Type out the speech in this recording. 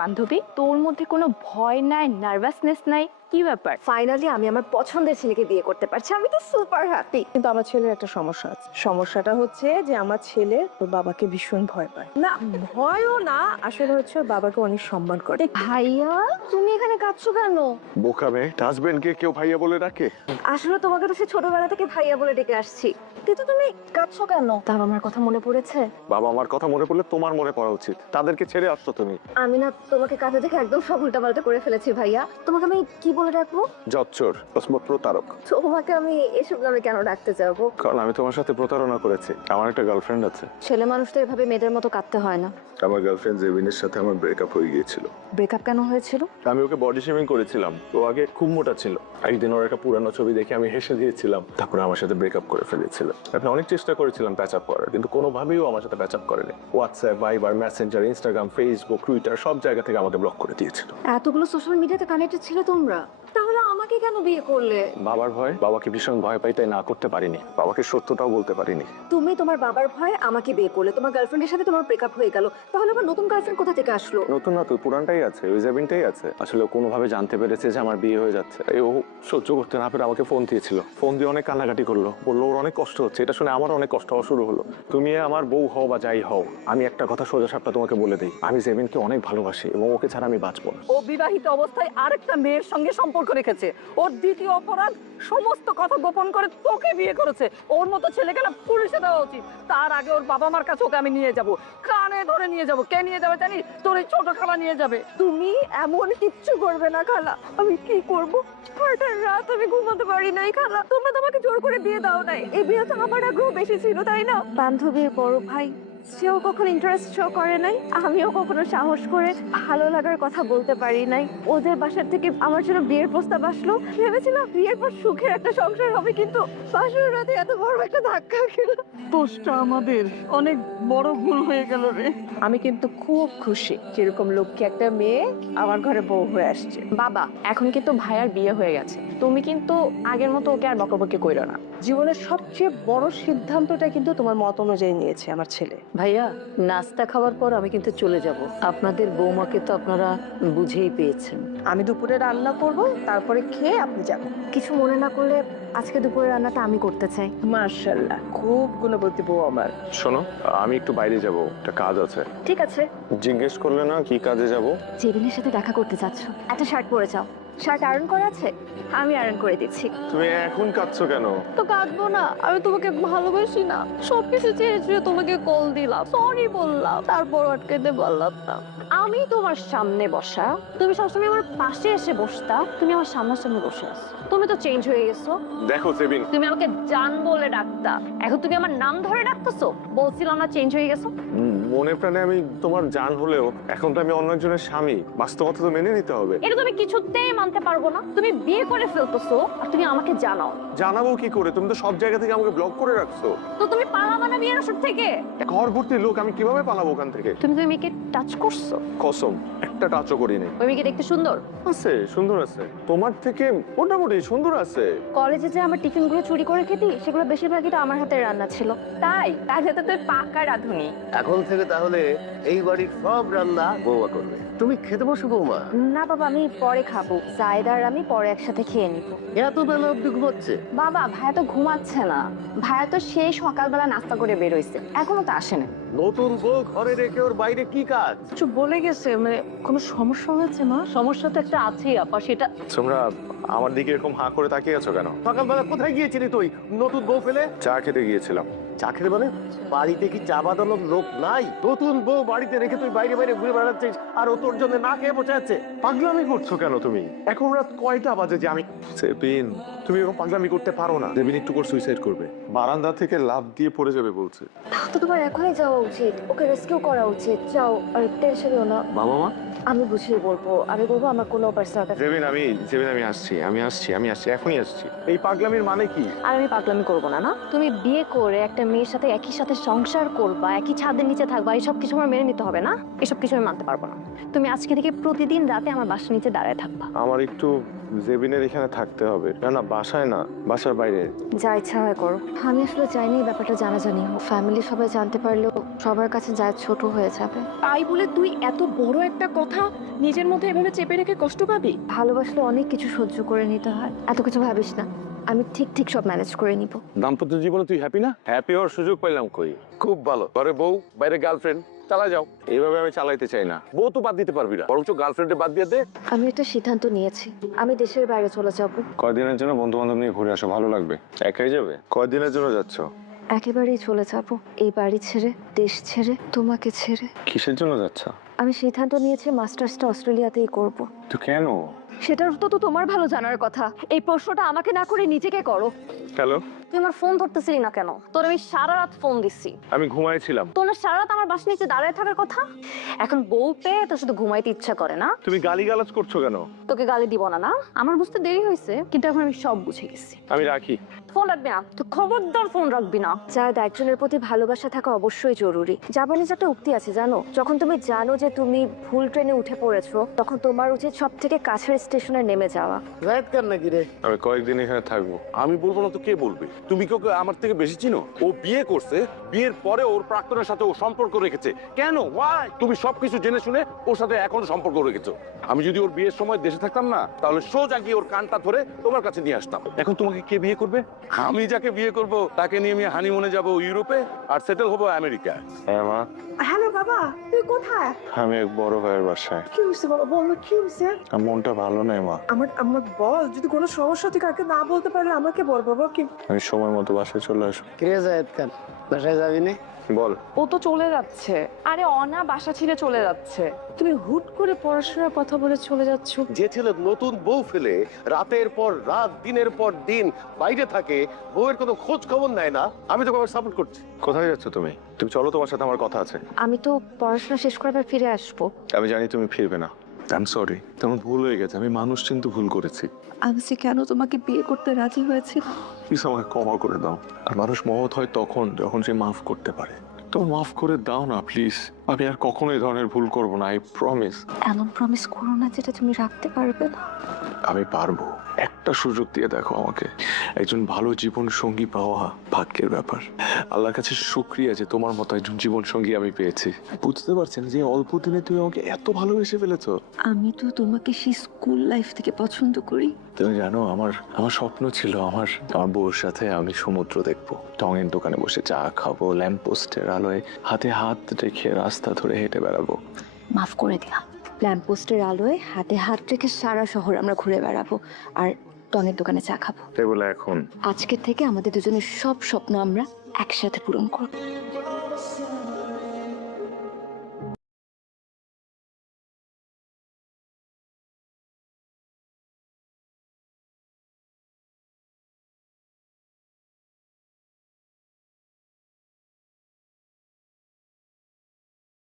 বান্ধবী, তোর মধ্যে কোনো ভয় নাই, নার্ভাসনেস নাই, কি ব্যাপার? ফাইনালি আমি আমার পছন্দের ছেলেকে বিয়ে করতে পারছি, আমি তো সুপার হ্যাপি। কিন্তু আমার ছেলের একটা সমস্যা আছে। সমস্যাটা হচ্ছে যে আমার ছেলে তোর বাবাকে ভীষণ ভয় পায়। না, ভয়ও না, আসলে হচ্ছে ওর বাবাকে অনেক সম্মান করে। ভাইয়া, তুমি এখানে কাঁদছো কেন? বোকা মেয়ে, হাজবেন্ডকে কেউ ভাইয়া বলে ডাকে? আসলে তোমাকে তো সে ছোটবেলা থেকে ভাইয়া বলে ডেকে আসছি, কিন্তু তুমি কাঁদছো কেন? তার আমার কথা মনে পড়েছে? বাবা আমার কথা মনে পড়লে তোমার মনে পড়া উচিত। তাদেরকে ছেড়ে আসছো তুমি। আমি না তোমাকে কাঁদে দেখে একদম সব উল্টাপাল্টা করে ফেলেছি ভাইয়া। তোমাকে আমি কি বলে ডাকবো? জচ্চর, প্রতারক। তোমাকে আমি এসব নামে কেন ডাকতে যাবো? কারণ আমি তোমার সাথে প্রতারণা করেছি। আমার একটা গার্লফ্রেন্ড আছে। ছেলে মানুষ তো এভাবে মেয়েদের মতো কাঁদতে হয় না। আমার গার্লফ্রেন্ড জেবিনের সাথে আমার ব্রেকআপ হয়ে গিয়েছিল। ব্রেকআপ কেন হয়েছিল? আমি ওকে বডি শেমিং করেছিলাম। ও আগে খুব মোটা ছিল। একদিন ওর একটা পুরানো ছবি দেখে আমি হেসে দিয়েছিলাম। তারপরে আমার সাথে ব্রেকআপ করে ফেলেছিল। আমি অনেক চেষ্টা করেছিলাম প্যাচ আপ করার, কিন্তু কোনোভাবেই ও আমার সাথে প্যাচ আপ করেনি। WhatsApp, Viber, Messenger, Instagram, Facebook, Twitter সব জায়গা থেকে আমাকে ব্লক করে দিয়েছিল। এতগুলো সোশ্যাল মিডিয়াতে কানেক্টেড ছিলে তোমরা, তাহলে আমাকে কেন বিয়ে করলে? বাবার ভয়, বাবাকে ভীষণ ভয় পাই, তাই না করতে পারিনি। বাবাকে সত্যটাও বলতে পারিনি। তুমি তোমার বাবার ভয়ে আমাকে বিয়ে করলে, তোমার গার্লফ্রেন্ডের সাথে তোমার ব্রেকআপ হয়ে গেল, তাহলে আবার নতুন গার্লফ্রেন্ড কোথা থেকে আসলো? নতুন না তো, পুরানটাই আছে, ওই জেবিনটাই আছে। আসলে ও কোনোভাবে জানতে পেরেছে যে আমার বিয়ে হয়ে যাচ্ছে। ও সহ্য করতে না পেরে আমাকে ফোন দিয়েছিল। ফোন দিয়ে অনেক কান্নাকাটি করলো, বললো ওর অনেক কষ্ট হচ্ছে। এটা শুনে আমার অনেক কষ্ট হওয়া শুরু হলো। তুমি আমার বউ হও বা যাই হও, আমি একটা কথা সোজা সাপটা তোমাকে বলে দিই, আমি জেবিনকে অনেক ভালোবাসি এবং ওকে ছাড়া আমি বাঁচবো না। ও বিবাহিত অবস্থায় আরেকটা মেয়ের সঙ্গে সম্পর্ক রেখেছে। ওর দ্বিতীয় অপরাধ, সমস্ত কথা গোপন করে তোকে বিয়ে করেছে। ওর মতো ছেলেকে না পুলিশে দেওয়া উচিত। তার আগে ওর বাবা মার কাছে ওকে আমি নিয়ে যাব, কানে ধরে নিয়ে যাব। কে নিয়ে যাবে জানিস? তোর এই ছোট খালা নিয়ে যাবে। তুমি এমন কিচ্ছু করবে না খালা। আমি কি করব? সারাটা রাত আমি ঘুমাতে পারি নাই খালা। তোমরা তো আমাকে জোর করে বিয়ে দাও নাই। এই বিয়ে তো আমার আগ্রহ বেশি ছিল, তাই না? বান্ধবীর বড় ভাই, সেও কখনো ইন্টারেস্ট শো করে নাই, আমিও কখনো সাহস করে ভালো লাগার কথা বলতে পারি নাই। ওদের বাসার থেকে আমার জন্য বিয়ের প্রস্তাব আসলো, ভেবেছিলাম বিয়ের পর সুখের একটা সংসার হবে, কিন্তু বাসর রাতে এত বড় একটা ধাক্কা খেলো। দোষটা আমাদের, অনেক বড় ভুল হয়ে গেল রে। আমি কিন্তু খুব খুশি যেরকম লক্ষ্মী একটা মেয়ে আমার ঘরে বউ হয়ে আসছে। বাবা, এখন কিন্তু ভাইয়ার বিয়ে হয়ে গেছে, তুমি কিন্তু আগের মতো ওকে আর বকাবকি কইরো না। জীবনের সবচেয়ে বড় সিদ্ধান্তটা কিন্তু তোমার মত অনুযায়ী নিয়েছে আমার ছেলে। ভাইয়া, নাস্তা খাওয়ার পর আমি কিন্তু চলে যাব। আপনাদের বৌমাকে তো আপনারা বুঝেই পেয়েছেন। আমি দুপুরে রান্না করব, তারপরে খেয়ে আপনি যাবেন। কিছু মনে না করলে আজকে দুপুরের রান্নাটা আমি করতে চাই। মার্শাল্লাহ, খুব গুণবতী বউ আমার। শোনো, আমি একটু বাইরে যাব, একটা কাজ আছে। ঠিক আছে। জিজ্ঞেস করলে না কি কাজে যাব? জেবিনের সাথে দেখা করতে চাচ্ছ? একটা শার্ট পরে যাও। শার্ট আয়রন করা আছে? আমি আয়রন করে দিচ্ছি। তুমি এখন কাঁদছো কেন? তো কাঁদবো না? আমি তোমাকে ভালোবাসি না? সবকিছু ছেড়ে ছুড়ে তোমাকে কল দিলাম, সরি বললাম, তারপর আটকাতে পারলাম না। আমি তোমার সামনে বসা, তুমি সবসময় আমার পাশে এসে বসতা, তুমি আমার সামনাসামনি বসে আছো। তুমি তো চেঞ্জ হয়ে গেছো। দেখো জেবিন, তুমি আমাকে জান বলে ডাকতা, এখন তুমি আমার নাম ধরে ডাকতেছো। বলছিলাম না চেঞ্জ হয়ে গেছো। মনে প্রাণে আমি তোমার জান হলেও এখন তো আমি অন্য একজনের স্বামী। বাস্তবতা তো মেনে নিতে হবে। এটা তুমি কিছুতেই মানতে পারবো না। তুমি বিয়ে করে ফেলতেছো আর তুমি আমাকে জানাও। জানাবো কি করে? তুমি তো সব জায়গা থেকে আমাকে ব্লক করে রাখছো। তো তুমি পালাবা না বিয়ের আসর থেকে? ঘর ভর্তি লোক, আমি কিভাবে পালাবো ওখান থেকে? তুমি তুমি মেয়েকে টাচ করছো? কসম, একটা টাচও করিনি। ওই মেয়েকে দেখতে সুন্দর আছে, সুন্দর আছে, তোমার থেকে মোটামুটি সুন্দর আছে। কলেজে যে আমার টিফিনগুলো চুরি করে খেতি, সেগুলো বেশিরভাগই তো আমার হাতের রান্না ছিল। তাই? তাহলে তো তুই পাকা রাঁধুনি। এখন থেকে তাহলে এই বাড়ির সব রান্না বৌমা করবে। তুমি খেতে বসো বৌমা। না বাবা, আমি পরে খাবো। জায়দার আমি পরে একসাথে খেয়ে নিব। এত বেলা অব্দি ঘুমাচ্ছে? বাবা, ভাইয়া তো ঘুমাচ্ছে না। ভাইয়া তো সেই সকালবেলা নাস্তা করে বের হইছে, এখনো তো আসে না। নতুন বউ ঘরে রেখে ওর বাইরে কি কাজ? কিছু বলে গেছে, মানে কোনো সমস্যা হয়েছে মা? সমস্যা তো একটা আছেই আপা, সেটা তোমরা আমার দিকে এরকম হাঁ করে তাকিয়ে আছো কেন? সকালবেলা কোথায় গিয়েছিলি তুই নতুন বউ ফেলে? চা খেতে গিয়েছিলাম। চা খেতে মানে? বাড়িতে কি চা বাঁধানোর লোক নাই? নতুন বউ বাড়িতে রেখে তুই বাইরে বাইরে ঘুরে বেড়াচ্ছিস আর ও তোর জন্য না খেয়ে বসে আছে। পাগলামি করছো কেন তুমি? এখন রাত কয়টা বাজে যে আমি জেবিন, তুমি এরকম পাগলামি করতে পারো না। জেবিন একটু করে সুইসাইড করবে, বারান্দা থেকে লাফ দিয়ে পড়ে যাবে বলছে। তো তোমার এখনই যাওয়া উচিত, ওকে রেস্কিউ করা উচিত। যাও, আর টেনশন নিও না। বাবা মা, আমি বুঝিয়ে বলবো, আমি বলবো আমার কোনো পার্সোনাল। জেবিন আমি আসছি, এখনই আসছি। এই পাগলামির মানে কি? আর আমি পাগলামি করবো না। না, তুমি বিয়ে করে একটা মেয়ের সাথে একই সাথে সংসার করবা, একই ছাদের নিচে থাকবা, এইসব কিছু আমার মেনে নিতে হবে না। এসব কিছু আমি মানতে পারবো না। তুমি আজকে থেকে প্রতিদিন রাতে আমার বাসার নিচে দাঁড়ায় থাকবা। আমার একটু জেবিনের এখানে থাকতে হবে। না না, বাসায় না, বাসার বাইরে। যা ইচ্ছা হয় করো। আমি আসলে চাইনি এই ব্যাপারটা জানাজানি হোক। ফ্যামিলি সবাই জানতে পারলেও সবার কাছে যা ছোট হয়ে যাবে। তাই বলে তুই এত বড় একটা কথা নিজের মধ্যে এভাবে চেপে রেখে কষ্ট পাবি? ভালোবাসলে অনেক কিছু সহ্য করে নিতে হয়, এত কিছু ভাবিস না। আমি ঠিক ঠিক সব ম্যানেজ করে নিব। দাম্পত্য জীবনে তুই হ্যাপি না? হ্যাপি হওয়ার সুযোগ পাইলাম কই? খুব ভালো, ঘরে বউ বাইরে গার্লফ্রেন্ড, চালা যাও। এইভাবে আমি চালাইতে চাই না। বউ তো বাদ দিতে পারবি না, বরঞ্চ গার্লফ্রেন্ডে বাদ দিয়ে দে। আমি একটা সিদ্ধান্ত নিয়েছি, আমি দেশের বাইরে চলে যাব। কয়দিনের জন্য বন্ধু বান্ধব নিয়ে ঘুরে আসো, ভালো লাগবে। একাই যাবে? কয়দিনের জন্য যাচ্ছ? একেবারেই চলে যাব, এই বাড়ি ছেড়ে, দেশ ছেড়ে, তোমাকে ছেড়ে। কিসের জন্য যাচ্ছ? আমি সিদ্ধান্ত নিয়েছি মাস্টার্সটা অস্ট্রেলিয়াতেই করব। তো কেন? সেটার তো তোমার ভালো জানার কথা। এই প্রশ্নটা আমাকে না করে নিজেকে করো। হ্যালো, তুই আমার ফোন ধরতেছিলি না কেন? তোর আমি সারা রাত ফোন দিচ্ছি। আমি ঘুমাইছিলাম। তোর না সারা রাত আমার বাসার নিচে দাঁড়ায় থাকার কথা। এখন বউ পেয়ে তো শুধু ঘুমাইতে ইচ্ছা করে না। তুমি গালিগালাজ করছো কেন? তোকে গালি দিব না, না আমার বুঝতে দেরি হয়েছে, কিন্তু এখন আমি সব বুঝে গেছি। আমি রাখি। ফোন রাখবি না, তুই খবরদার ফোন রাখবি না। যার একজনের প্রতি ভালোবাসা থাকা অবশ্যই জরুরি। জাপানিজ একটা উক্তি আছে জানো, যখন তুমি জানো যে তুমি ভুল ট্রেনে উঠে পড়েছো, তখন তোমার উচিত সব থেকে কাছের স্টেশনে নেমে যাওয়া। রাত কার নাকি রে? আমি কয়েকদিন এখানে থাকবো। আমি বলবো না তো কে বলবে? তুমি কি ওকে আমার থেকে বেশি চিনো? ও বিয়ে করছে, বিয়ের পরে ওর প্রাক্তনের সাথে ও সম্পর্ক রেখেছে। কেন? ওয়াই? তুমি সবকিছু জেনে শুনে ওর সাথে এখনো সম্পর্ক রেখেছো। আমি যদি ওর বিয়ের সময় দেশে থাকতাম না, তাহলে সোজা গিয়ে ওর কানটা ধরে তোমার কাছে নিয়ে আসতাম। এখন তোমাকে কে বিয়ে করবে? আমি যাকে বিয়ে করব তাকে নিয়ে আমি হানিমুনে যাব ইউরোপে আর সেটেল হবো আমেরিকায়। হ্যাঁ মা, হ্যালো বাবা, তুই কোথায়? আমি এক বড় ভাইয়ের বাসায়। কি হয়েছে বাবা, বলো কি হয়েছে? আমার মনটা ভালো নেই মা। আমার বল, যদি কোনো সমস্যা তুই কাকে না বলতে পারলে আমাকে বল বাবা। কি আমি সময় মতো বাসায় চলে আসবো। কিরে জায়েদ খান, বাসায় যাবি না? বল। ও তো চলে যাচ্ছে। আরে অনা বাসা ছেড়ে চলে যাচ্ছে। তুমি হুট করে পড়াশোনার কথা বলে চলে যাচ্ছ? যে ছেলে নতুন বউ ফেলে রাতের পর রাত দিনের পর দিন বাইরে থাকে, বউয়ের কোনো খোঁজ খবর নেয় না, আমি তোকে সাপোর্ট করছি। কোথায় যাচ্ছ তুমি? তুমি চলো, তোমার সাথে আমার কথা আছে। আমি তো পড়াশোনা শেষ করে আবার ফিরে আসবো। আমি জানি তুমি ফিরবে না। আই এম সরি, তেমন ভুল হয়ে গেছে। আমি মানুষ কিন্তু ভুল করেছি। আমি যে কেন তোমাকে বিয়ে করতে রাজি হয়েছি। প্লিজ আমাকে ক্ষমা করে দাও। আর মানুষ মহৎ হয় তখন যখন সে মাফ করতে পারে। তোমার মাফ করে দাও না প্লিজ। আমি আর কখনো এই ধরনের ভুল করবো না, আই প্রমিস। এমন প্রমিস করো না যেটা তুমি রাখতে পারবে না। আমি পারবো। একটা সুযোগ দিয়ে দেখো আমাকে। একজন ভালো জীবন সঙ্গী পাওয়া ভাগ্যের ব্যাপার। আল্লাহর কাছে শুকরিয়া যে তোমার মতো একজন জীবন সঙ্গী আমি পেয়েছি। বুঝতে পারছেন যে অল্প দিনে তুমি আমাকে এত ভালোবেসে ফেলেছো। আমি তো তোমাকে সেই স্কুল লাইফ থেকে পছন্দ করি। তুমি জানো, আমার স্বপ্ন ছিল আমার বউর সাথে আমি সমুদ্র দেখবো, টঙের দোকানে বসে চা খাবো, ল্যাম্প পোস্টের আলোয় হাতে হাত রেখে রাস্তা ধরে হেঁটে বেড়াবো। মাফ করে দিলাম। ল্যাম্পপোস্টের আলোয় হাতে হাত রেখে সারা শহর আমরা ঘুরে বেড়াবো আর টনের দোকানে চা খাবো। তাই বলে এখন আজকের থেকে আমাদের দুজনের সব স্বপ্ন আমরা একসাথে পূরণ করবো।